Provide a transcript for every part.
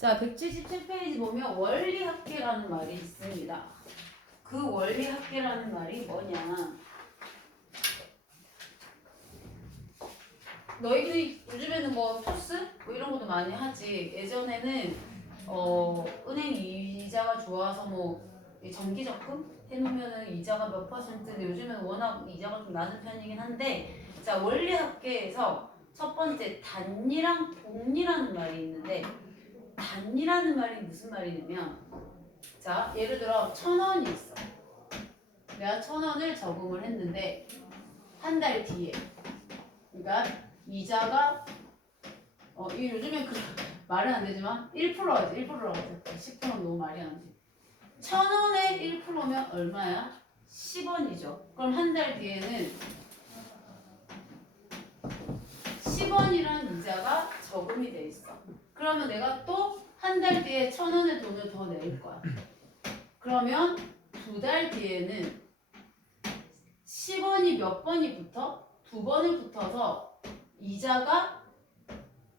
자, 177페이지 보면 원리합계라는 말이 있습니다. 그 원리합계라는 말이 뭐냐? 너희들이 요즘에는 뭐 토스? 뭐 이런 것도 많이 하지. 예전에는 은행 이자가 좋아서 뭐 정기 적금 해놓으면은 이자가 몇 %인데 요즘에는 워낙 이자가 좀 낮은 편이긴 한데, 자, 원리합계에서 첫 번째 단리랑 복리라는 말이 있는데, 단리라는 말이 무슨 말이냐면, 자, 예를 들어 1,000원이 있어. 내가 1,000원을 저금을 했는데 한 달 뒤에, 그러니까 이자가 이 요즘엔 그 말은 안 되지만 1%지. 1%라고 했을 때 10%는 너무 말이 안 돼. 1,000원에 1%면 얼마야? 10원이죠. 그럼 한 달 뒤에는 10원이란 이자가 저금이 돼 있어. 그러면 내가 또 한 달 뒤에 1,000원의 돈을 더 낼 거야. 그러면 두 달 뒤에는 10원이 몇 번이 붙어? 두 번을 붙어서 이자가,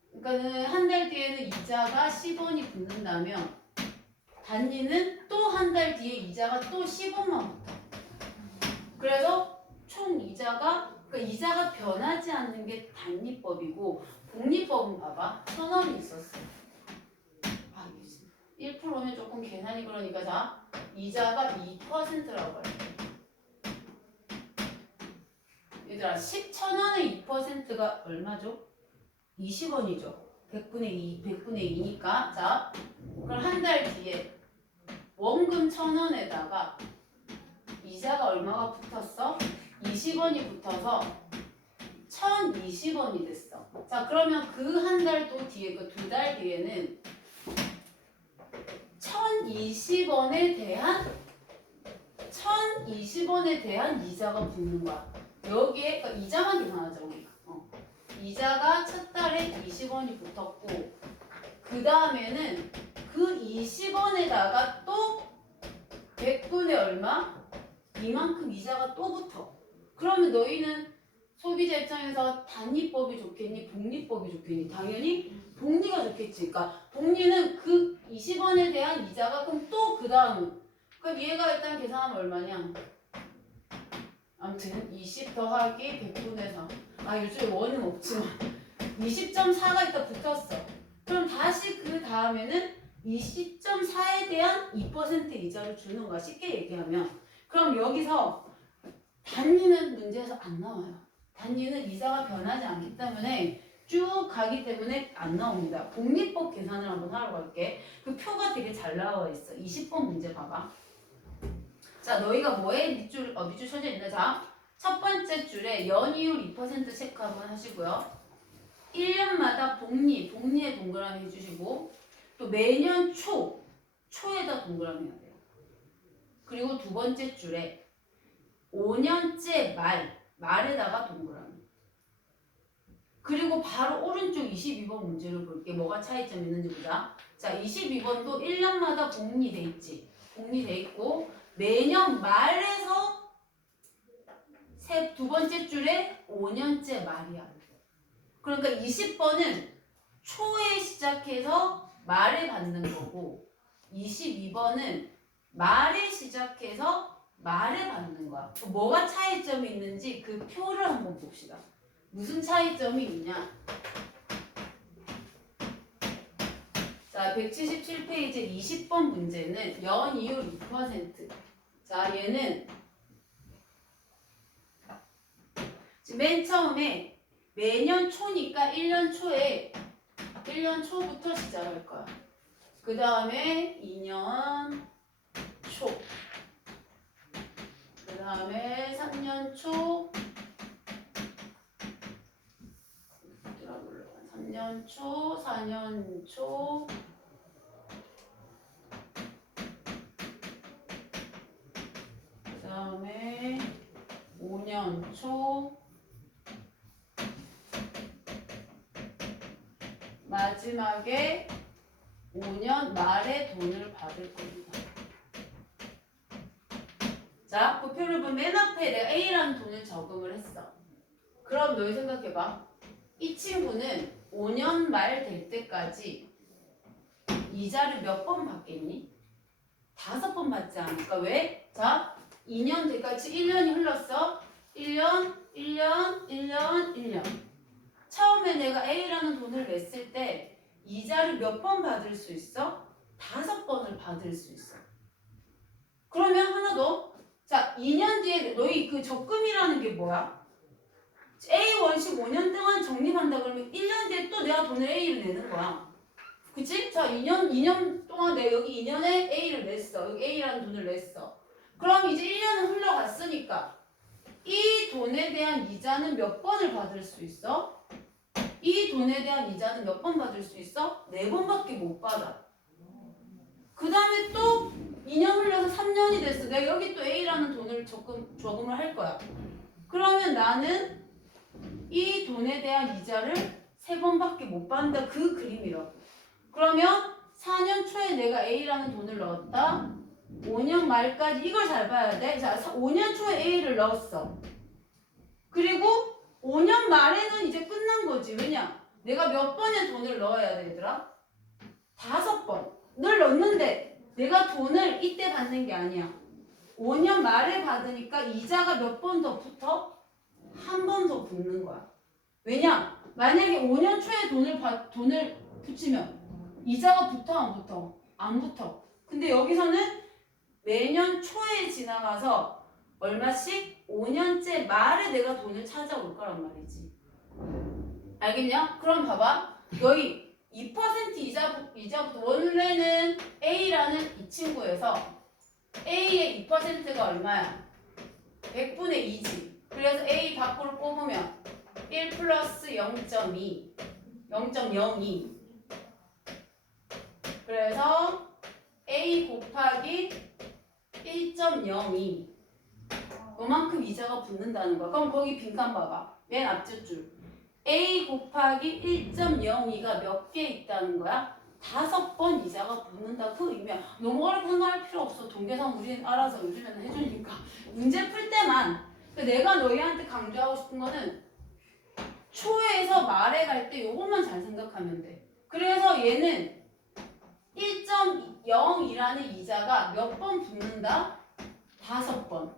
그러니까는 한 달 뒤에는 이자가 10원이 붙는다면 단리는 또 한 달 뒤에 이자가 또 10원만 붙어. 그래서 총 이자가, 그러니까 이자가 변하지 않는 게 단리법이고, 복리법은 봐봐. 1,000원이 있었어. 1%면 조금 계산이 그러니까, 자, 이자가 2%라고 할게. 얘들아, 10,000원의 2%가 얼마죠? 20원이죠. 100분의 2, 100분의 2니까. 자, 그럼 한 달 뒤에 원금 1,000원에다가 이자가 얼마가 붙었어? 20원이 붙어서 1,020원이 됐어. 자, 그러면 그 한 달 또 뒤에, 그 두 달 뒤에는 1,020원에 대한 이자가 붙는 거야. 여기에, 그러니까 이자만 계산하자, 우리가. 이자가 첫 달에 20원이 붙었고, 그 다음에는 그 20원에다가 또 100분의 얼마? 이만큼 이자가 또 붙어. 그러면 너희는 소비자 입장에서 단리법이 좋겠니? 복리법이 좋겠니? 당연히 복리가 좋겠지. 그러니까 복리는 그 20원에 대한 이자가 그럼 또 그 다음. 그럼 얘가 일단 계산하면 얼마냐? 아무튼 20 더하기 100분의 4. 아, 요즘에 원은 없지만 20.4가 있다 붙었어. 그럼 다시 그 다음에는 20.4에 대한 2% 이자를 주는 거야. 쉽게 얘기하면. 그럼 여기서 단리는 문제에서 안 나와요. 단리는 이자가 변하지 않기 때문에 쭉 가기 때문에 안 나옵니다. 복리법 계산을 한번 하러 갈게. 그 표가 되게 잘 나와 있어. 20번 문제 봐봐. 자, 너희가 뭐에 밑줄 쳐져 있나? 자, 첫 번째 줄에 연이율 2% 체크 한번 하시고요. 1년마다 복리에 동그라미 해주시고, 또 매년 초에다 동그라미 해야 돼요. 그리고 두 번째 줄에 5년째 말에다가 동그라미. 그리고 바로 오른쪽 22번 문제를 볼게. 뭐가 차이점 있는지 보자. 자, 22번도 1년마다 복리돼 있지. 복리돼 있고, 매년 말에서 두 번째 줄에 5년째 말이야. 그러니까 20번은 초에 시작해서 말에 받는 거고, 22번은 말에 시작해서 말에 받는 거야. 뭐가 차이점이 있는지 그 표를 한번 봅시다. 무슨 차이점이 있냐? 자, 177페이지 20번 문제는 연이율 2%. 자, 얘는 지금 맨 처음에 매년 초니까 1년 초부터 시작할 거야. 그 다음에 2년 초. 그 다음에 3년 초. 3년 초, 4년 초. 그 다음에 5년 초. 마지막에 5년 말에 돈을 받을 겁니다. 자, 그 표를 보면 맨 앞에 내가 A라는 돈을 저금을 했어. 그럼 너희 생각해봐. 이 친구는 5년 말 될 때까지 이자를 몇 번 받겠니? 5번 받지 않을까? 왜? 자, 2년 돼같이 1년이 흘렀어. 1년, 1년, 1년, 1년. 처음에 내가 A라는 돈을 냈을 때 이자를 몇 번 받을 수 있어? 5번을 받을 수 있어. 그러면 하나 더. 자, 2년 뒤에 너희 그 적금이라는 게 뭐야? A 원식 5년 동안 적립한다 그러면 1년 뒤에 또 내가 돈을 A를 내는 거야. 그치? 자, 2년 동안 내가 여기 2년에 A를 냈어. 여기 A라는 돈을 냈어. 그럼 이제 1년은 흘러갔으니까 이 돈에 대한 이자는 몇 번을 받을 수 있어? 이 돈에 대한 이자는 몇 번 받을 수 있어? 4번밖에 못 받아. 그 다음에 또 2년 흘러서 3년이 됐어. 내가 여기 또 A라는 돈을 저금을 할 거야. 그러면 나는 이 돈에 대한 이자를 3번밖에 못 받는다. 그 그림이라고. 그러면 4년 초에 내가 A라는 돈을 넣었다. 5년 말까지 이걸 잘 봐야 돼. 자, 5년 초에 A를 넣었어. 그리고 5년 말에는 이제 끝난 거지. 왜냐? 내가 몇 번의 돈을 넣어야 돼, 얘들아? 5번. 늘 넣는데 내가 돈을 이때 받는 게 아니야. 5년 말에 받으니까 이자가 몇 번 더 붙어? 한 번 더 붙는 거야. 왜냐? 만약에 5년 초에 돈을 붙이면 이자가 붙어 안 붙어? 안 붙어. 근데 여기서는 매년 초에 지나가서 얼마씩 5년째 말에 내가 돈을 찾아올 거란 말이지. 알겠냐? 그럼 봐봐. 너희 2% 이자부터 원래는 A라는 이 친구에서 A의 2%가 얼마야? 100분의 2지. 그래서 A 밖으로 뽑으면 1 플러스 0.2 0.02 그래서 A 곱하기 1.02 요만큼 이자가 붙는다는 거야. 그럼 거기 빈칸 봐봐. 맨 앞쪽 줄. A 곱하기 1.02가 몇 개 있다는 거야? 5번 이자가 붙는다. 그 의미야. 너무 어렵게 생각할 필요 없어. 동계산 우리는 알아서 요즘에는 해주니까. 문제 풀 때만. 내가 너희한테 강조하고 싶은 거는 초에서 말에 갈 때 요것만 잘 생각하면 돼. 그래서 얘는 1.0이라는 이자가 몇 번 붙는다? 5번.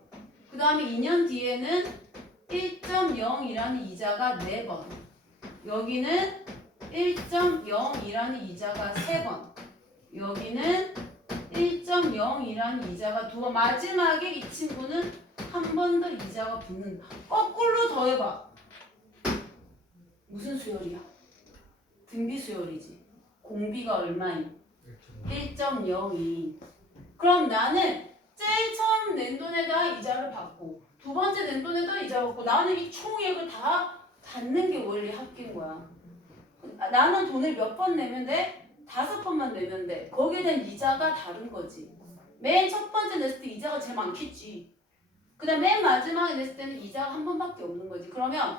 그 다음에 2년 뒤에는 1.0이라는 이자가 4번. 여기는 1.0이라는 이자가 3번. 여기는 1.0이라는 이자가 2번. 마지막에 이 친구는 한 번 더 이자가 붙는다. 거꾸로 더해봐. 무슨 수열이야? 등비 수열이지. 공비가 얼마인? 1.02. 그럼 나는 제일 처음 낸 돈에다 이자를 받고 두 번째 낸 돈에다 이자 받고 나는 이 총액을 다 받는 게 원래 합계인 거야. 나는 돈을 몇 번 내면 돼? 5번만 내면 돼. 거기에 대한 이자가 다른 거지. 맨 첫 번째 냈을 때 이자가 제일 많겠지. 그 다음 맨 마지막에 냈을 때는 이자가 한 번밖에 없는 거지. 그러면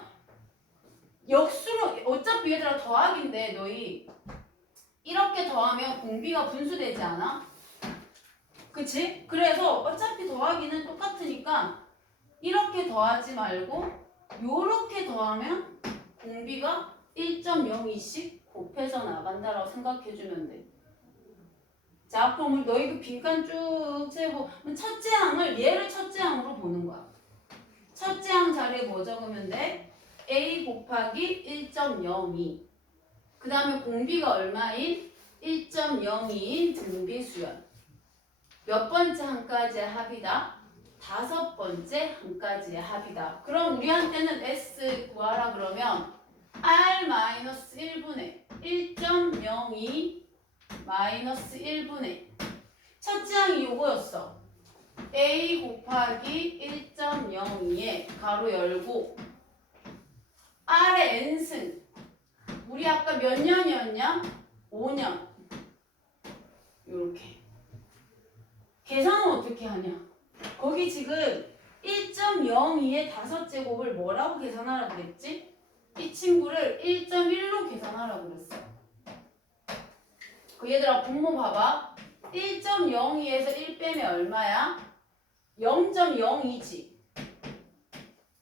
역수로 어차피 얘들아 더하기인데 너희 이렇게 더하면 공비가 분수되지 않아? 그치? 그래서 어차피 더하기는 똑같으니까 이렇게 더하지 말고 요렇게 더하면 공비가 1.02씩 곱해서 나간다라고 생각해주면 돼. 자, 그럼 우리 너희 그 빈칸 쭉 세고 첫째 항을 얘를 첫째 항으로 보는 거야. 첫째 항 자리에 뭐 적으면 돼? A 곱하기 1.02. 그 다음에 공비가 얼마인? 1.02인 등비 수열. 몇 번째 항까지의 합이다? 5번째 항까지의 합이다. 그럼 우리한테는 S 구하라 그러면 R-1분의 1.02 마이너스 1분의 첫째 항이 요거였어. A 곱하기 1.02에 가로 열고 R의 N승 우리 아까 몇 년이었냐? 5년 요렇게 계산은 어떻게 하냐? 거기 지금 1.02의 5제곱을 뭐라고 계산하라 그랬지? 이 친구를 1.1로 계산하라고 그랬어. 그 얘들아 분모 봐봐. 1.02에서 1 빼면 얼마야? 0.02지.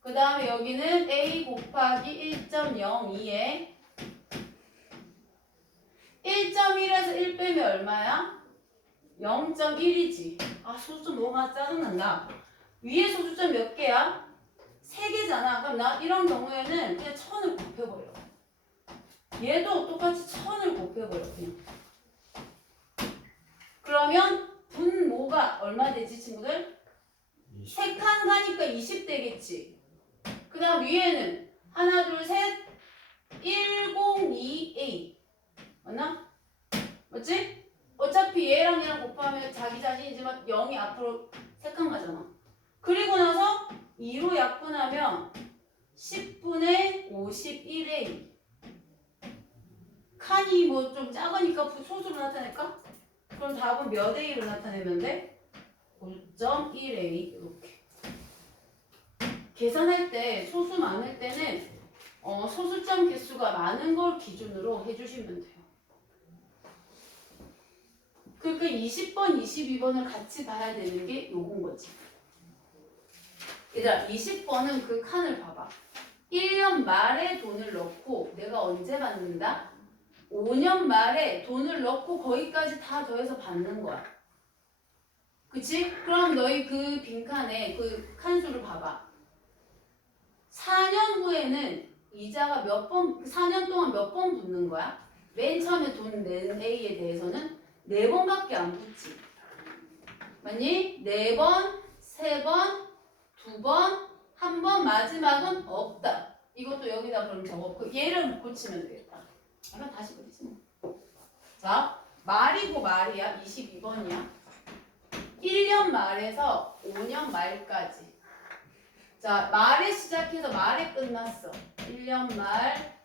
그 다음에 여기는 A 곱하기 1.02에 1.1에서 1 빼면 얼마야? 0.1이지. 아, 소수점 너무 많아 짜증난다. 위에 소수점 몇 개야? 3개잖아. 그럼 나 이런 경우에는 그냥 1000을 곱해버려. 얘도 똑같이 1000을 곱해버려. 그냥. 그러면 분모가 얼마 되지 친구들? 3칸 가니까 20 되겠지. 그 다음 위에는 하나 둘 셋 102A 맞나? 맞지? 어차피 얘랑 얘랑 곱하면 자기 자신이지만 0이 앞으로 3칸 가잖아. 그리고 나서 2로 약분하면 10분의 51A 칸이 뭐 좀 작으니까 소수로 나타낼까? 그럼 답은 몇 A로 나타내면 돼? 5.1A 이렇게. 계산할 때 소수 많을 때는 소수점 개수가 많은 걸 기준으로 해주시면 돼요. 그러니까 20번, 22번을 같이 봐야 되는 게 요건 거지. 얘들아 20번은 그 칸을 봐봐. 1년 말에 돈을 넣고 내가 언제 받는다? 5년 말에 돈을 넣고 거기까지 다 더해서 받는 거야. 그치? 그럼 너희 그 빈칸에 그 칸수를 봐봐. 4년 후에는 이자가 4년 동안 몇 번 붙는 거야? 맨 처음에 돈 낸 A에 대해서는 4번밖에 안 붙지. 맞니? 4번, 3번, 2번, 1번, 마지막은 없다. 이것도 여기다 그럼 적었고 얘를 고치면 되겠다. 아까 다시 그리지 뭐. 자, 말이고 말이야. 22번이야. 1년 말에서 5년 말까지. 자, 말에 시작해서 말에 끝났어. 1년 말,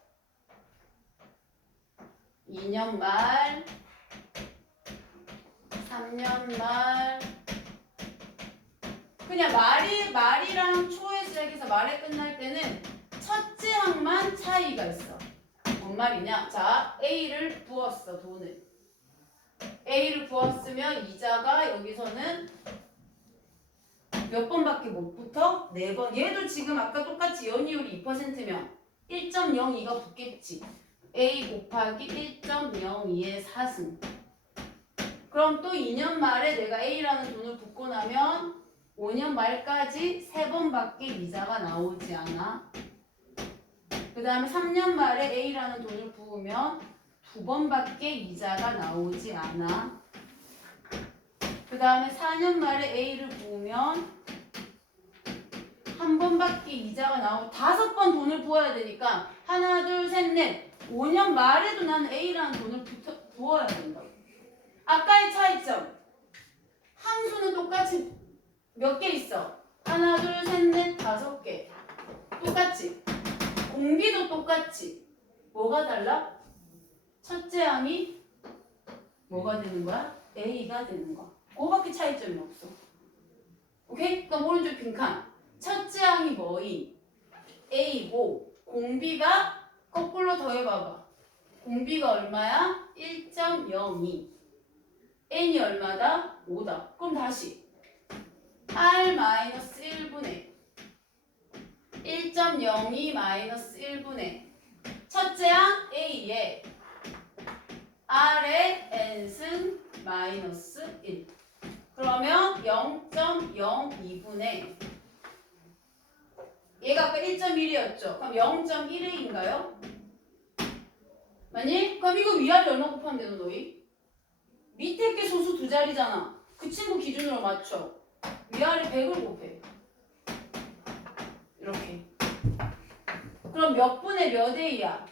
2년 말, 3년 말. 그냥 말이랑 초에 시작해서 말에 끝날 때는 첫째 항만 차이가 있어. 뭔 말이냐? 자, A를 부었어, 돈을. A를 부었으면 이자가 여기서는 몇 번밖에 못 붙어? 4번. 얘도 지금 아까 똑같이 연이율이 2%면 1.02가 붙겠지. A 곱하기 1.02의 4승. 그럼 또 2년 말에 내가 A라는 돈을 붓고 나면 5년 말까지 3번밖에 이자가 나오지 않아. 그 다음에 3년 말에 A라는 돈을 부으면 2번밖에 이자가 나오지 않아. 그 다음에 4년 말에 A를 부으면 1번밖에 이자가 나오고 5번 돈을 부어야 되니까 하나 둘 셋 넷 5년 말에도 나는 A라는 돈을 부어야 된다고. 아까의 차이점 항수는 똑같이 몇 개 있어? 하나 둘 셋 넷 5개 똑같지? 공비도 똑같지? 뭐가 달라? 첫째 항이 뭐가 되는 거야? A가 되는 거야. 그거밖에 차이점이 없어. 오케이? 그럼 오른쪽 빈칸 첫째 항이 뭐이? A고 공비가 거꾸로 더해봐봐. 공비가 얼마야? 1.02 N이 얼마다? 5다. 그럼 다시 R-1분의 1.02-1분의 첫째 항 A에 R의 N승 마이너스 1 그러면 0.02분의 얘가 아까 1.1이었죠? 그럼 0.1A인가요? 맞니? 그럼 이거 위아래 얼마 곱하면 되노 너희? 밑에 게 소수 2자리잖아. 그 친구 기준으로 맞춰. 위아래 100을 곱해. 이렇게. 그럼 몇 분의 몇 A야?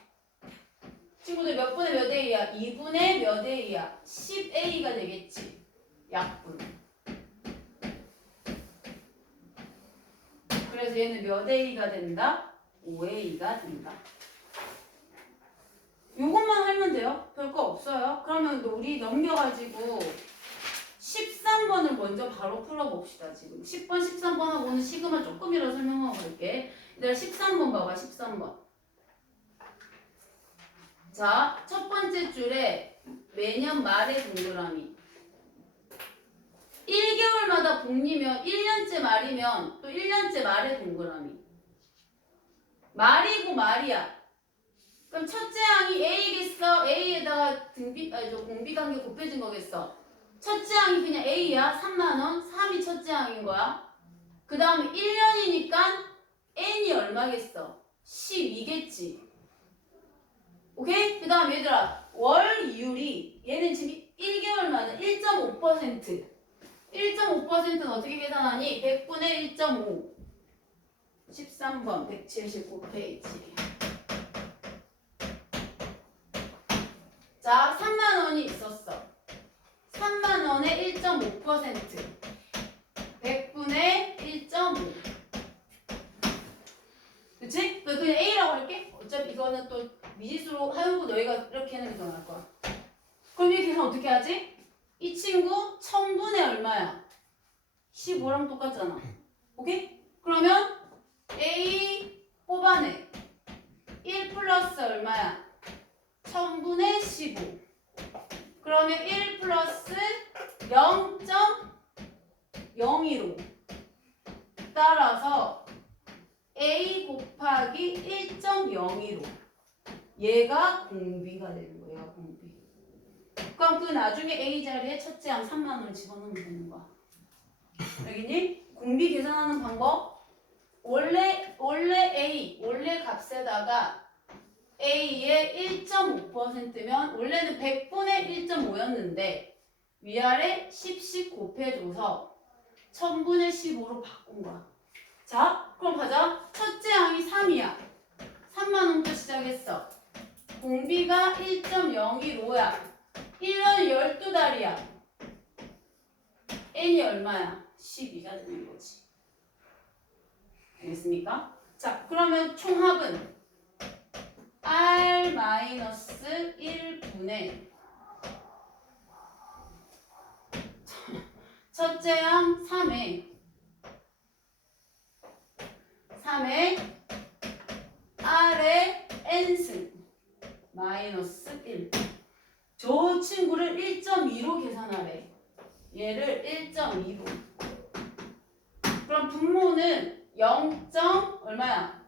친구들 몇 분의 몇 A야? 2분의 몇 A야? 10A가 되겠지. 약분. 그래서 얘는 몇 A가 된다? 5A가 된다. 요것만 하면 돼요. 별거 없어요. 그러면 우리 넘겨가지고 13번을 먼저 바로 풀어봅시다. 지금 10번, 13번하고는 시그마 조금이라도 설명하고 갈게. 얘들아 13번 봐봐. 13번. 자, 첫 번째 줄에 매년 말에 동그라미 1개월마다 복리면 1년째 말이면 또 1년째 말에 동그라미 말이고 말이야. 그럼 첫째 항이 A겠어? A에다가 공비관계 곱해진 거겠어? 첫째 항이 그냥 A야. 3만원. 3이 첫째 항인 거야. 그 다음에 1년이니까 N이 얼마겠어? 12겠지. 오케이? 그 다음 얘들아 월 이율이 얘는 지금 1개월마다 1.5%. 1.5%는 어떻게 계산하니? 100분의 1.5. 13번 179페이지. 자, 3만원이 있었어. 3만원에 1.5%. 100분의 1.5. 그치? 그냥 A라고 할게. 어차피 이거는 또 미지수로 하여고 너희가 이렇게 하는 게 더 나을 거야. 그럼 이 계산 어떻게 하지? 이 친구 1000분의 얼마야? 15랑 똑같잖아. 오케이? 그러면 A 뽑아내. 1 플러스 얼마야? 1000분의 15. 그러면 1 플러스 0.02로 따라서 A 곱하기 1.02로 얘가 공비가 되는 거야. 공비. 그럼 그 나중에 A 자리에 첫째 항 3만 원을 집어넣으면 되는 거야. 알겠니? 공비 계산하는 방법. 원래 값에다가 A의 1.5%면 원래는 100분의 1.5였는데 위아래 10씩 곱해줘서 1000분의 15로 바꾼 거야. 자, 그럼 가자. 첫째 항이 3이야. 3만원부터 시작했어. 공비가 1.015야. 1년이 12달이야. N이 얼마야? 12가 되는 거지. 알겠습니까? 자, 그러면 총합은 R-1분의 첫째 항 3에 R의 N승 마이너스 1. 저 친구를 1.2로 계산하래. 얘를 1.2로. 그럼 분모는 0. 얼마야?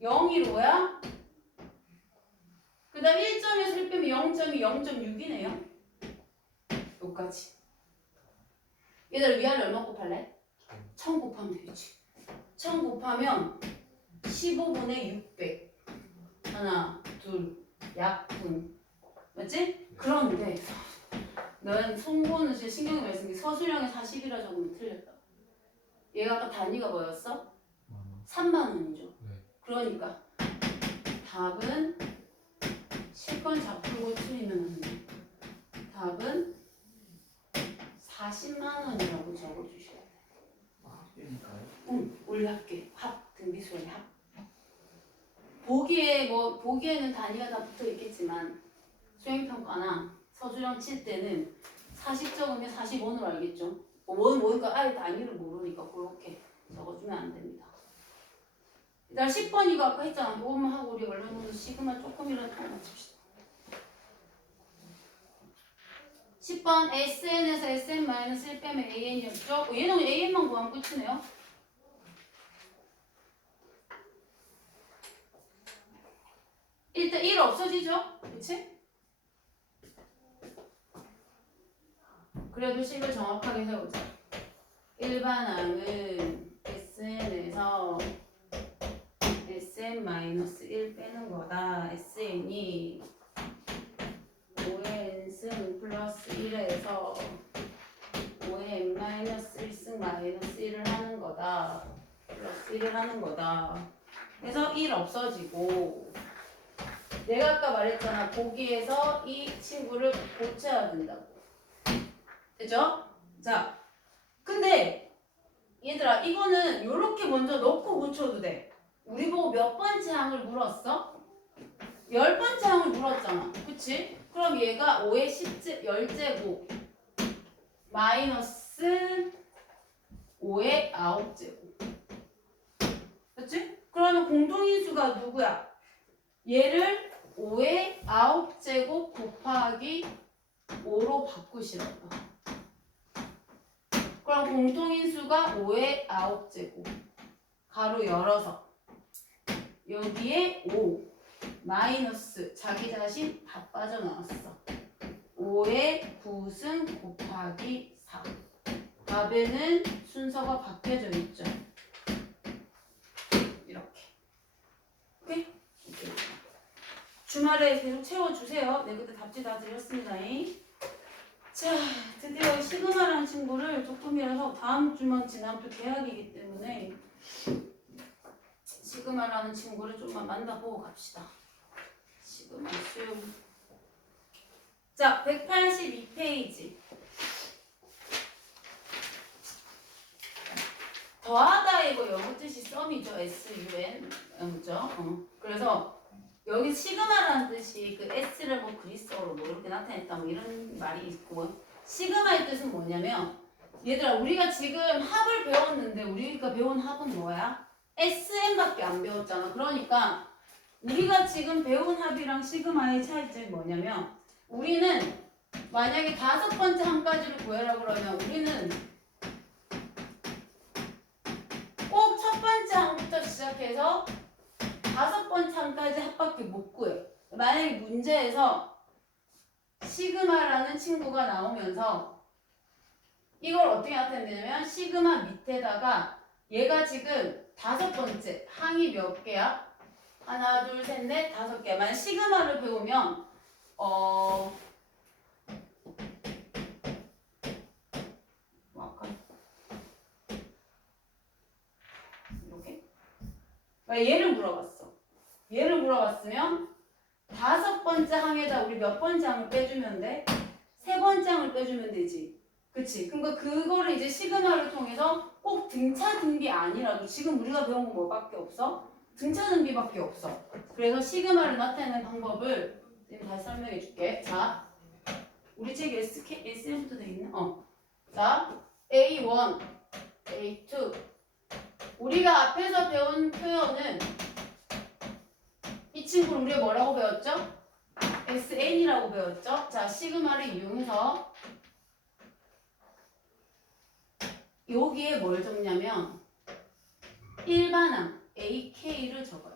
015야? 그 다음 1.에서 1 빼면 0.2, 0.6이네요. 여기까지. 얘들아 위아래 얼마 곱할래? 1000 곱하면 되겠지. 1000 곱하면 15분의 600. 하나, 둘, 약분. 맞지? 그런데 넌 송고는 진짜 신경이 많이 쓴 게 서술형에 40이라 적으면 틀렸다. 얘가 아까 단위가 뭐였어? 3만원이죠. 네. 그러니까 답은 실권 잡히고 틀리면 안 돼. 답은 40만원이라고 적어주셔야 돼. 합계니까요? 응, 우리 합계. 합, 등비수의 합. 보기에는 단위가 다 붙어 있겠지만 수행평가나 서술형 칠 때는 40 적으면 40원으로 알겠죠? 뭐니까 아예 단위를 모르니까 그렇게 적어주면 안 됩니다. 일단 10번 이거 아까 했잖아. 그것만 하고 우리 원래는 시그마 조금이라도 더 맞춥시다. 10번 SN에서 SN-1 빼면 AN이었죠? 얘는 AN만 구하면 끝이네요. 일단 1 없어지죠? 그치? 그래도 식을 정확하게 세우자. 일반항은 SN에서 SN-1 빼는 거다. SN이 5n승 플러스 1에서 5n-1승 마이너스 1을 하는 거다. 플러스 1을 하는 거다. 그래서 1 없어지고 내가 아까 말했잖아. 보기에서 이 친구를 고쳐야 된다고. 되죠? 자, 근데 얘들아 이거는 요렇게 먼저 넣고 고쳐도 돼. 우리 보고 몇 번째 항을 물었어? 10번째 항을 물었잖아. 그치? 그럼 얘가 5의 10제곱 마이너스 5의 9제곱. 그치? 그러면 공동인수가 누구야? 얘를 5의 9제곱 곱하기 5로 바꾸시라고. 그럼 공통인수가 5의 9제곱 가로 열어서 여기에 5 마이너스 자기 자신 다 빠져나왔어. 5의 9승 곱하기 4. 답에는 순서가 바뀌어져 있죠. 이렇게. 오케이? 주말에 계속 채워주세요. 네, 그때 답지 다 드렸습니다. 자, 드디어 시그마라는 친구를 조금이라서 다음 주만 지나면 또 개학이기 때문에 시그마라는 친구를 좀만 만나보고 갑시다. 시그마 수용. 자, 182페이지. 더하다 이거 영어 뜻이 썸이죠. SUN. 그죠? 그래서 여기 시그마라는 뜻이 그 S를 뭐 그리스어로 뭐 이렇게 나타냈다 뭐 이런 말이 있고, 시그마의 뜻은 뭐냐면, 얘들아 우리가 지금 합을 배웠는데 우리가 배운 합은 뭐야? SM밖에 안 배웠잖아. 그러니까 우리가 지금 배운 합이랑 시그마의 차이점이 뭐냐면, 우리는 만약에 5번째 함까지를 구해라 그러면 우리는 꼭 첫 번째 항부터 시작해서 5번째 항까지 합밖에 못 구해. 만약에 문제에서 시그마라는 친구가 나오면서 이걸 어떻게 나타내냐면, 시그마 밑에다가 얘가 지금 5번째 항이 몇 개야? 하나, 둘, 셋, 넷, 5개. 만약 시그마를 배우면 얘를 물어봤어. 얘를 물어봤으면 5번째 항에다 우리 몇 번째 항을 빼주면 돼? 3번째 항을 빼주면 되지. 그치? 그러니까 그거를 이제 시그마를 통해서 꼭 등차 등비 아니라도 지금 우리가 배운 거 뭐밖에 없어? 등차 등비밖에 없어. 그래서 시그마를 나타내는 방법을 지금 다시 설명해 줄게. 자, 우리 책에 SM부터 돼 있네? 자, A1, A2. 우리가 앞에서 배운 표현은 이 친구를 우리가 뭐라고 배웠죠? SN이라고 배웠죠? 자, 시그마를 이용해서 여기에 뭘 적냐면 일반항 AK를 적어요.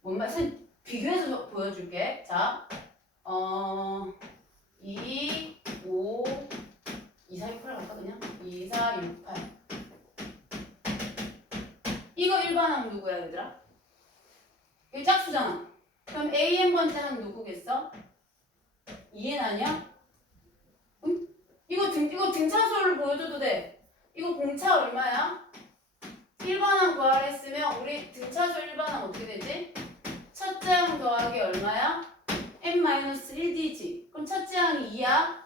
뭔 말씀? 비교해서 보여줄게. 자, 2, 5, 2, 4, 6, 8 할까 그냥? 2, 4, 6, 8. 이거 일반항 누구야 얘들아? 이거 짝수잖아. 그럼 AN번째 항 누구겠어? 2N 아니야? 응? 이거 등차수를 보여줘도 돼. 이거 공차 얼마야? 1반항 구하라 했으면 우리 등차수 1반항 어떻게 되지? 첫째 항 더하기 얼마야? n-1d지. 그럼 첫째 항이 2야.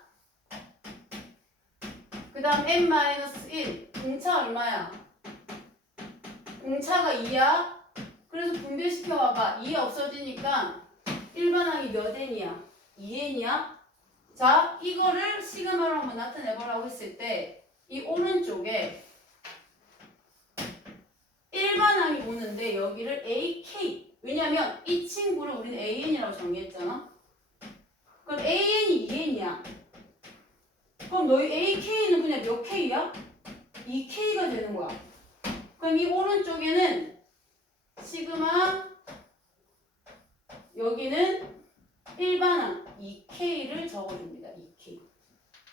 그 다음 n-1. 공차 얼마야? 공차가 2야. 그래서 분배시켜 봐봐. 2 없어지니까 1반항이 몇 n이야? 2n이야? 자, 이거를 시그마로 한번 나타내보라고 했을 때 이 오른쪽에 1반항이 오는데 여기를 AK. 왜냐면 이 친구를 우리는 AN이라고 정의했잖아. 그럼 AN이 2N이야. 그럼 너희 AK는 그냥 몇 K야? 2K가 되는 거야. 그럼 이 오른쪽에는 시그마, 여기는 1반항 2K를 적어줍니다. 2K.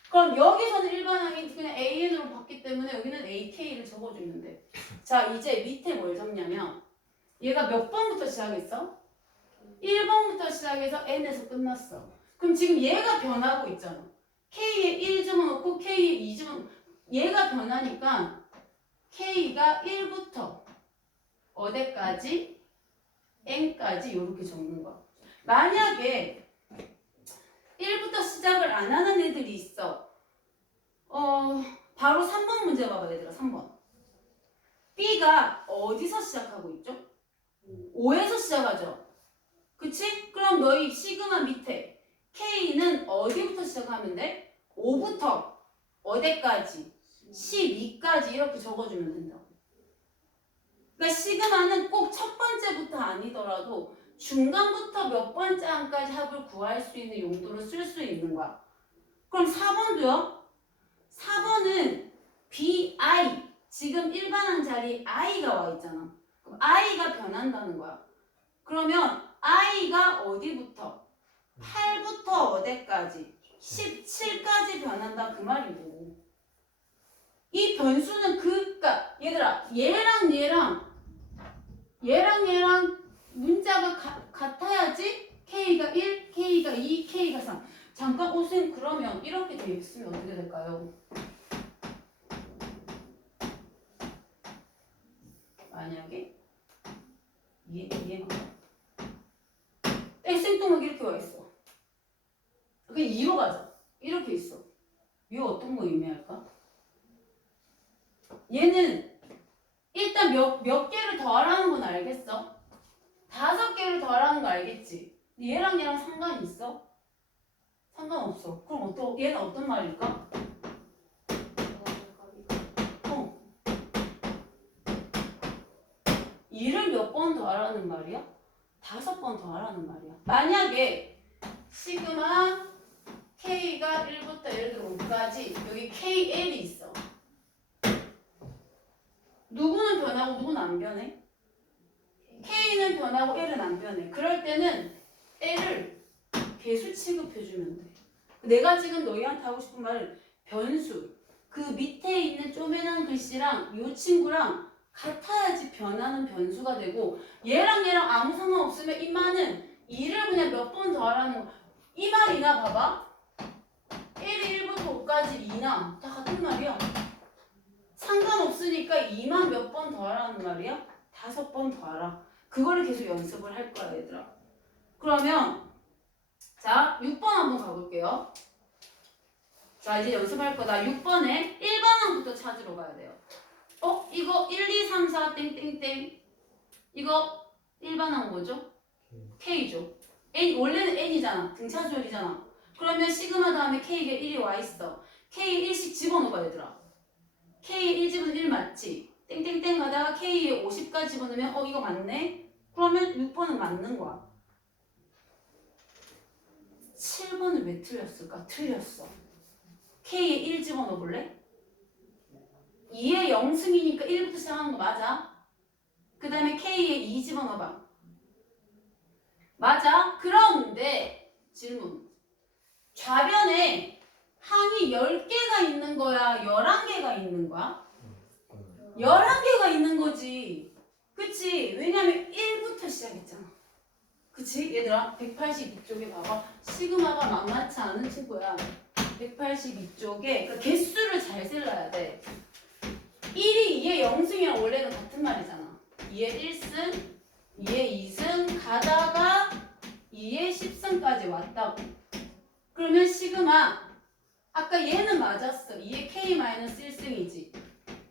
그럼 여기서는 1반항이 그냥 AN으로 봤기 때문에 여기는 AK를 적어주면 돼. 자, 이제 밑에 뭘 적냐면 얘가 몇 번부터 시작했어? 1번부터 시작해서 N에서 끝났어. 그럼 지금 얘가 변하고 있잖아. K에 1 집어넣고 K에 2 집어넣고 얘가 변하니까 K가 1부터 어디까지? N까지 이렇게 적는 거야. 만약에 1부터 시작을 안 하는 애들이 있어. 바로 3번 문제 봐봐 얘들아. 3번. B가 어디서 시작하고 있죠? 5에서 시작하죠. 그치? 그럼 너희 시그마 밑에 K는 어디부터 시작하면 돼? 5부터 어디까지? 12까지 이렇게 적어주면 된다고. 그러니까 시그마는 꼭 첫 번째부터 아니더라도 중간부터 몇 번째 항까지 합을 구할 수 있는 용도로 쓸 수 있는 거야. 그럼 4번도요? 4번은 BI, 지금 일반항 자리에 I가 와 있잖아. 그럼 I가 변한다는 거야. 그러면 i가 어디부터? 8부터 어디까지? 17까지 변한다 그 말이고. 이 변수는 그니까 얘들아 얘랑 문자가 같아야지 K가 1, K가 2, K가 3. 잠깐 오쌤 그러면 이렇게 돼 있으면 어떻게 될까요? 만약에 이해가 생뚱하게 이렇게 와 있어. 그냥 2로 가자. 이렇게 있어. 이거 어떤 거 의미할까? 얘는 일단 몇 개를 더하라는 건 알겠어? 5개를 더하라는 거 알겠지? 얘랑 상관이 있어? 상관없어. 그럼 얘는 어떤 말일까? 어. 2를 몇 번 더하라는 말이야? 5번 더하라는 말이야. 만약에 시그마 K가 1부터 예를 들어 5까지 여기 KL이 있어. 누구는 변하고 누구는 안 변해? K는 변하고 L은 안 변해. 그럴 때는 L을 개수 취급해주면 돼. 내가 지금 너희한테 하고 싶은 말은 변수. 그 밑에 있는 쪼매난 글씨랑 이 친구랑 같아야지 변하는 변수가 되고 얘랑 아무 상관없으면 이마는 2를 그냥 몇 번 더하라는 거. 이 말이나 봐봐. 1이 1부터 5까지 2나 다 같은 말이야. 상관없으니까 2만 몇 번 더하라는 말이야? 5번 더하라. 그거를 계속 연습을 할 거야 얘들아. 그러면 자 6번 한번 가볼게요. 자 이제 연습할 거다. 6번에 1반항부터 찾으러 가야 돼요. 이거 1, 2, 3, 4 땡땡땡 이거 1반항 뭐죠? K죠. 원래는 N이잖아. 등차수열이잖아. 그러면 시그마 다음에 K가 1이 와있어. K 1씩 집어넣어봐 얘들아. K 1 집어넣으면 1 맞지? 땡땡땡 가다가 K에 50까지 집어넣으면 이거 맞네? 그러면 6번은 맞는 거야. 7번은 왜 틀렸을까? 틀렸어. K에 1 집어넣어 볼래? 2의 0승이니까 1부터 시작하는 거 맞아? 그 다음에 K에 2 집어넣어봐. 맞아? 그런데 질문. 좌변에 항이 10개가 있는 거야? 11개가 있는 거야? 11개가 있는 거지. 그치? 왜냐면 1부터 시작했잖아. 그치? 얘들아 182쪽에 봐봐. 시그마가 만만치 않은 친구야. 182쪽에 그러니까 개수를 잘 세려야 돼. 1이 2의 0승이랑 원래는 같은 말이잖아. 2의 1승, 2의 2승 가다가 2의 10승까지 왔다고. 그러면 시그마 아까 얘는 맞았어. 2의 K-1승이지.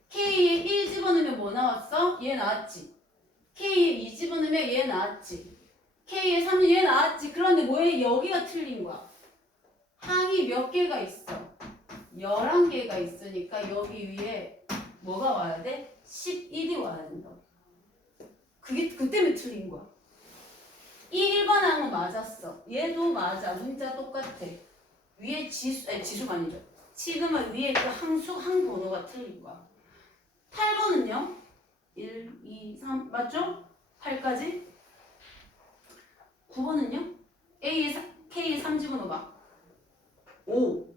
K에 1 집어넣으면 뭐 나왔어? 얘 나왔지. K에 2 집어넣으면 얘 나왔지. K에 3 얘 나왔지. 그런데 뭐에 여기가 틀린 거야. 항이 몇 개가 있어? 11개가 있으니까 여기 위에 뭐가 와야 돼? 11이 와야 된다. 그 때문에 틀린 거야. 이 1번 항은 맞았어. 얘도 맞아. 문자 똑같아. 위에 지수가 아니죠. 시그마 위에 그 항 번호가 틀린 거야. 8번은요? 1, 2, 3 맞죠? 8까지? 9번은요? K에 3 집어넣어봐. 5.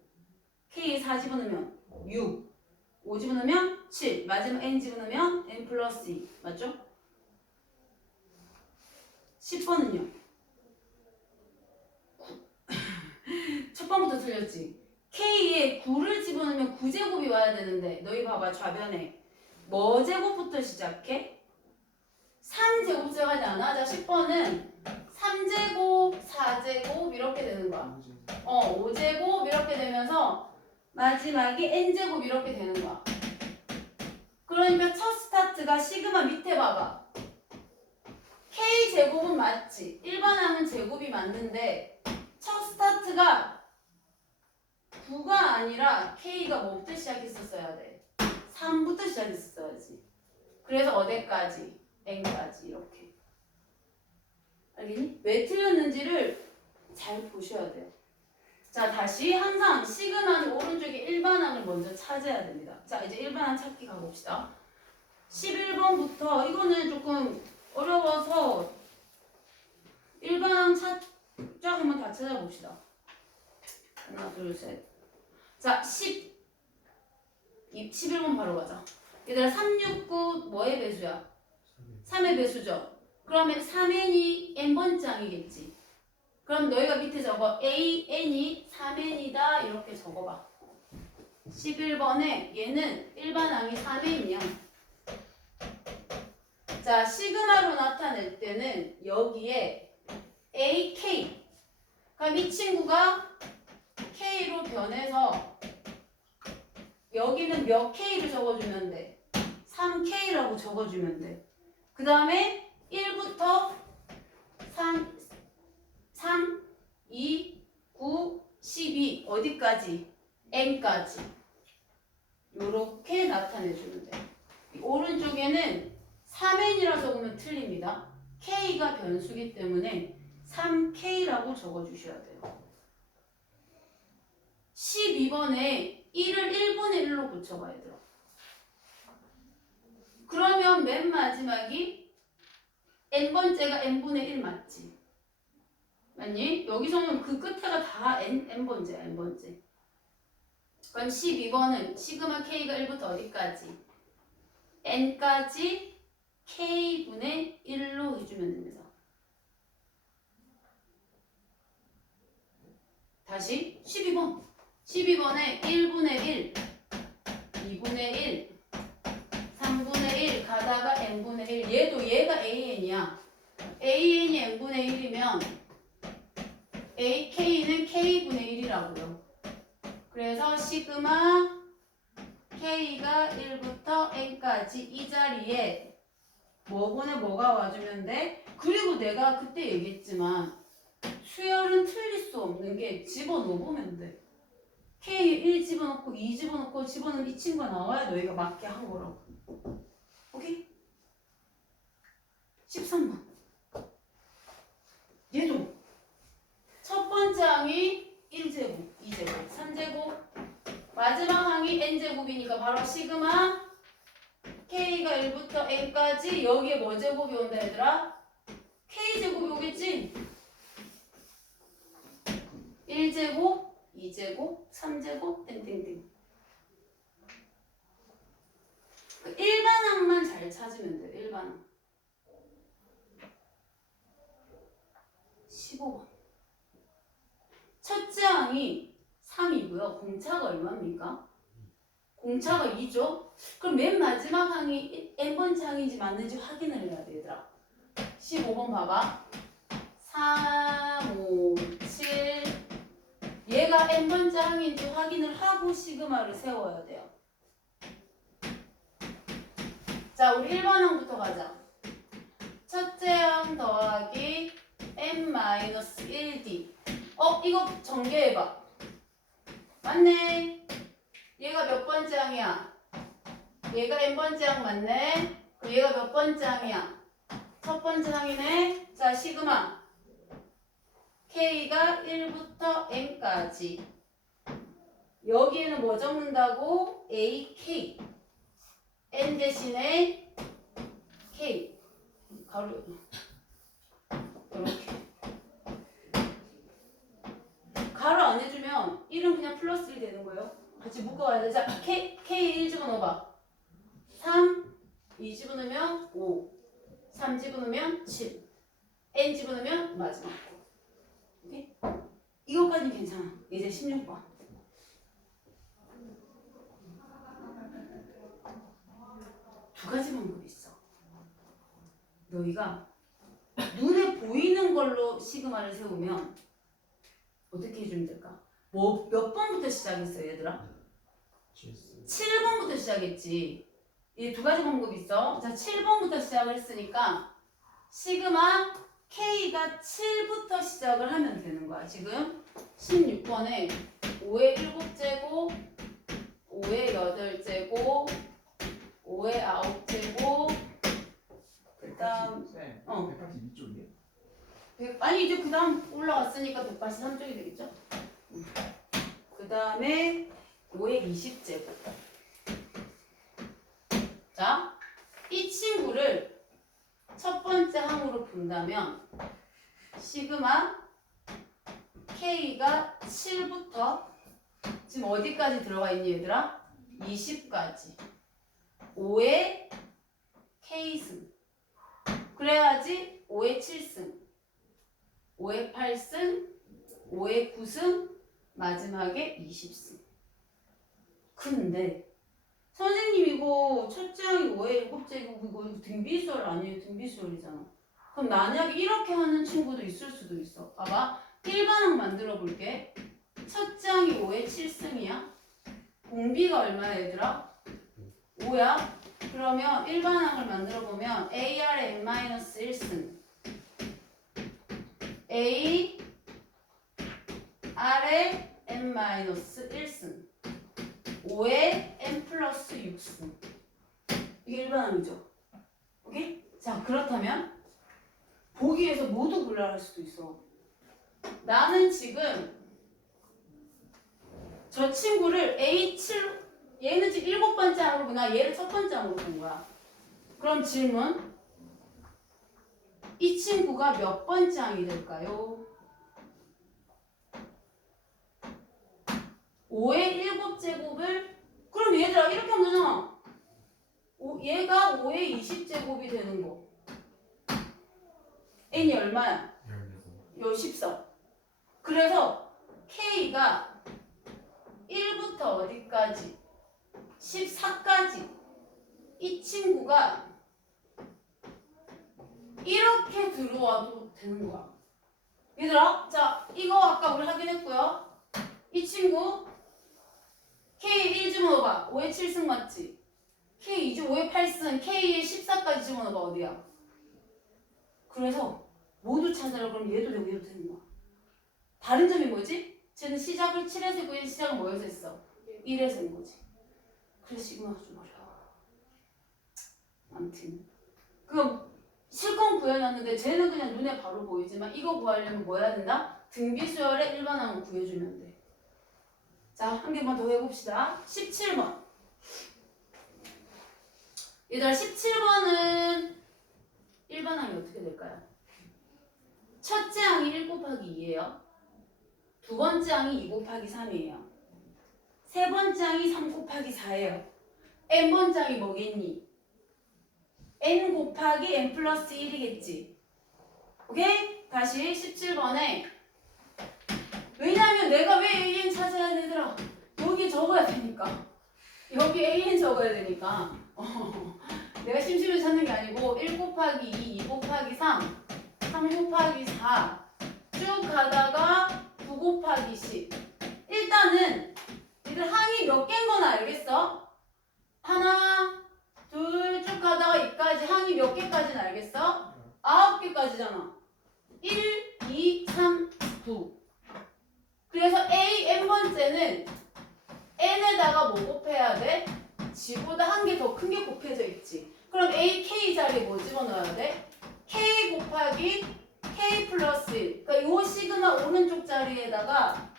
K에 4 집어넣으면 6. 5 집어넣으면 7. 마지막 N 집어넣으면 N 플러스 2. 맞죠? 10번은요? 첫 번부터 틀렸지? K에 9를 집어넣으면 9제곱이 와야 되는데 너희 봐봐 좌변에 뭐 제곱부터 시작해? 3제곱 시작하지 않아? 자 10번은 3제곱, 4제곱 이렇게 되는 거야. 5제곱 이렇게 되면서 마지막이 n제곱 이렇게 되는 거야. 그러니까 첫 스타트가 시그마 밑에 봐봐. k제곱은 맞지? 1번 항은 제곱이 맞는데 첫 스타트가 9가 아니라 k가 뭐부터 시작했었어야 돼? 3부터 시작했었어야지. 그래서 어디까지? n까지 이렇게. 알겠니? 왜 틀렸는지를 잘 보셔야 돼요. 자 다시 항상 시그마는 오른쪽에 1반항을 먼저 찾아야 됩니다. 자 이제 1반항 찾기 가봅시다. 11번부터 이거는 조금 어려워서 일반항 쫙 한번 다 찾아봅시다. 하나, 둘, 셋. 자, 11번 바로 가자. 얘들아, 369 뭐의 배수야? 3의 배수죠? 그러면 3n이 n번째 항이겠지. 그럼 너희가 밑에 적어. an이 3n이다 이렇게 적어봐. 11번에 얘는 일반항이 3n이야. 자, 시그마로 나타낼 때는 여기에 AK. 그럼 이 친구가 K로 변해서 여기는 몇 K를 적어주면 돼? 3K라고 적어주면 돼. 그 다음에 1부터 3, 2, 9, 12 어디까지? N까지. 요렇게 나타내주면 돼. 오른쪽에는 3N이라 적으면 틀립니다. K가 변수기 때문에 3K라고 적어주셔야 돼요. 12번에 1을 1분의 1로 붙여봐 얘들아. 그러면 맨 마지막이 n번째가 n분의 1 맞지? 맞니? 여기서는 그 끝에가 다 n번째야 n번째. 그럼 12번은 시그마 k가 1부터 어디까지? n까지 k분의 1로 해주면 됩니다. 다시 12번. 12번에 1분의 1, 2분의 1, 3분의 1 가다가 n분의 1. 얘가 an이야. an이 n분의 1이면 ak는 k분의 1이라고요. 그래서 시그마 k가 1부터 n까지 이 자리에 뭐분에 뭐가 와주면 돼? 그리고 내가 그때 얘기했지만 수열은 틀릴 수 없는 게 집어넣으면 돼. K 1 집어넣고 2 집어넣고 집어넣으면 이 친구가 나와야 너희가 맞게 한 거라고. 오케이? 13번. 얘도 첫 번째 항이 1제곱, 2제곱, 3제곱 마지막 항이 n제곱이니까 바로 시그마 K가 1부터 n까지 여기에 뭐 제곱이 온다 얘들아? K제곱이 오겠지? 1제곱, 2제곱, 3제곱, 땡땡땡. 일반항만 잘 찾으면 돼. 일반항. 15번. 첫째 항이 3이고요. 공차가 얼마입니까? 공차가 2죠? 그럼 맨 마지막 항이 n번째 항인지 맞는지 확인을 해야 돼, 얘들아. 15번 봐봐. 3, 5, 7. 얘가 n번째 항인지 확인을 하고 시그마를 세워야 돼요. 자, 우리 1번항부터 가자. 첫째 항 더하기 n-1d. 이거 전개해봐. 맞네. 얘가 몇 번째 항이야? 얘가 n번째 항 맞네. 그럼 얘가 몇 번째 항이야? 첫 번째 항이네. 자, 시그마 K가 1부터 n까지. 여기에는 뭐 적는다고? AK. n 대신에 K. 가로 이렇게. 가로 안 해주면 1은 그냥 플러스 1 되는 거예요. 같이 묶어와야 돼. 자, K 1 집어넣어봐. 3, 2 집어넣으면 5, 3 집어넣으면 7, n 집어넣으면 마지막 거. 오케이? 이거까지는 괜찮아. 이제 16번. 두 가지 방법이 있어. 너희가 눈에 보이는 걸로 시그마를 세우면 어떻게 해주면 될까? 몇 번부터 시작했어요, 얘들아? 7번부터 시작했지. 이 두 가지 방법이 있어. 자, 7번부터 시작을 했으니까 시그마 K가 7부터 시작을 하면 되는 거야. 지금 16번에 5의 7제곱, 5의 8제곱, 5의 9제곱, 그 다음 182쪽이에요? 아니 이제 그 다음 올라갔으니까 183쪽이 되겠죠? 그 다음에 520제곱. 자, 이 친구를 첫 번째 항으로 본다면 시그마 K가 7부터 지금 어디까지 들어가 있니 얘들아? 20까지 5의 K승 그래야지 5의 7승 5의 8승 5의 9승 마지막에 20승. 근데 선생님 이거 첫째 항이 5의 7제곱 이거 등비수열 아니에요? 등비수열이잖아. 그럼 만약에 이렇게 하는 친구도 있을 수도 있어. 봐봐. 일반항 만들어 볼게. 첫째 항이 5의 7승이야. 공비가 얼마야 얘들아? 5야. 그러면 일반항을 만들어 보면 AR n-1승 A R의 n-1승 5의 n 플러스 6승 이게 일반항이죠. 오케이? 자 그렇다면 보기에서 모두 곤란할 수도 있어. 나는 지금 저 친구를 A7 얘는 지금 7번째 항으로 보나 얘를 첫 번째 항으로 본 거야. 그럼 질문 이 친구가 몇 번째 항이 될까요? 5의 7제곱을 그럼 얘들아 이렇게 하면 되잖아. 얘가 5의 20제곱이 되는 거. n이 얼마야? 14. 그래서 k가 1부터 어디까지? 14까지 이 친구가 이렇게 들어와도 되는 거야. 얘들아 자 이거 아까 우리 확인했고요. 이 친구 K 1 집어넣어봐. 5의 7승 맞지? K 2주 5의 8승 K의 14까지 집어넣어봐. 어디야? 그래서 모두 찾으라 그러면 얘도 되고 얘도 되는 거야. 다른 점이 뭐지? 쟤는 시작을 7에서 했고 얘는 시작을 뭐에서 했어? 1에서 한 거지. 그래서 시그마가 좀 어려워. 아무튼 그럼 실컷 구해놨는데 쟤는 그냥 눈에 바로 보이지만 이거 구하려면 뭐 해야 된다? 등비수열의 일반항을 구해주면 돼. 자, 한 개만 더 해봅시다. 17번. 얘들아, 17번은 일반항이 어떻게 될까요? 첫째 항이 1 곱하기 2예요. 두 번째 항이 2 곱하기 3이에요. 세 번째 항이 3 곱하기 4예요. n번째 항이 뭐겠니? n 곱하기 n 플러스 1이겠지. 오케이? 다시 17번에 왜냐면 내가 왜 AN 찾아야 되더라? 여기 적어야 되니까. 여기 AN 적어야 되니까. 내가 심심해서 찾는 게 아니고 1 곱하기 2, 2 곱하기 3, 3 곱하기 4 쭉 가다가 9 곱하기 10. 일단은 얘들 항이 몇 개인 건 알겠어? 하나, 둘 쭉 가다가 이까지 항이 몇 개까지는 알겠어? 9개까지잖아. 1, 2, 3, 9. 그래서 A, n번째는 n에다가 뭐 곱해야 돼? g보다 한 개 더 큰 게 곱해져 있지. 그럼 A, K 자리에 뭐 집어넣어야 돼? K 곱하기 K 플러스 1. 그러니까 요 시그마 오른쪽 자리에다가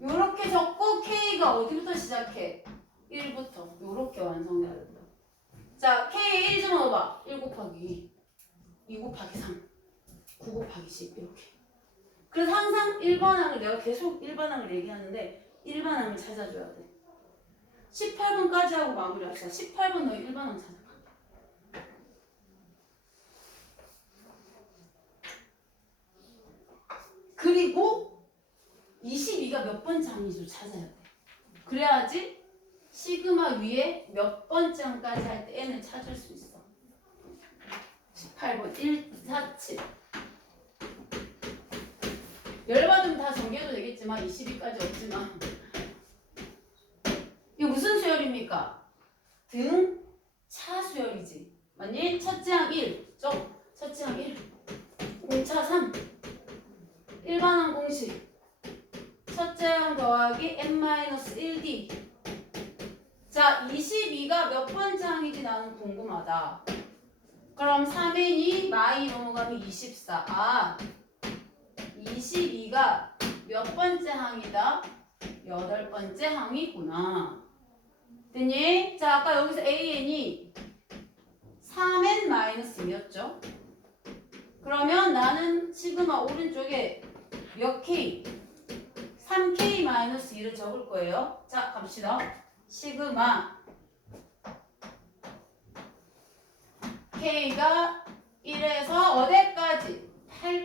요렇게 적고 K가 어디부터 시작해? 1부터 요렇게 완성해야 된다. 자, K 1 집어넣어봐. 1 곱하기 2, 2 곱하기 3, 9 곱하기 10 이렇게. 그래서 항상 일반항을 내가 계속 일반항을 얘기하는데 일반항을 찾아줘야 돼. 18번까지 하고 마무리합시다. 18번 너 일반항 찾아봐. 그리고 22가 몇 번째 항인지 찾아야 돼. 그래야지 시그마 위에 몇 번째 항까지 할 때 n을 찾을 수 있어. 18번 1, 4, 7. 열받으면 다 전개도 되겠지만 22까지 없지만 이거 무슨 수열입니까? 등차 수열이지. 맞니? 첫째 항 1. 첫째 항 1. 공차 3. 일반항 공식. 첫째 항 더하기 n-1d. 자, 22가 몇 번째 항인지 나는 궁금하다. 그럼 3n이 마이 넘어가면 24. 아, 22가 몇 번째 항이다? 8번째 항이구나. 됐니? 자, 아까 여기서 AN이 3n-2였죠? 그러면 나는 시그마 오른쪽에 몇 K? 3K 마이너스 2를 적을 거예요. 자, 갑시다. 시그마 K가 1에서 어디까지? 8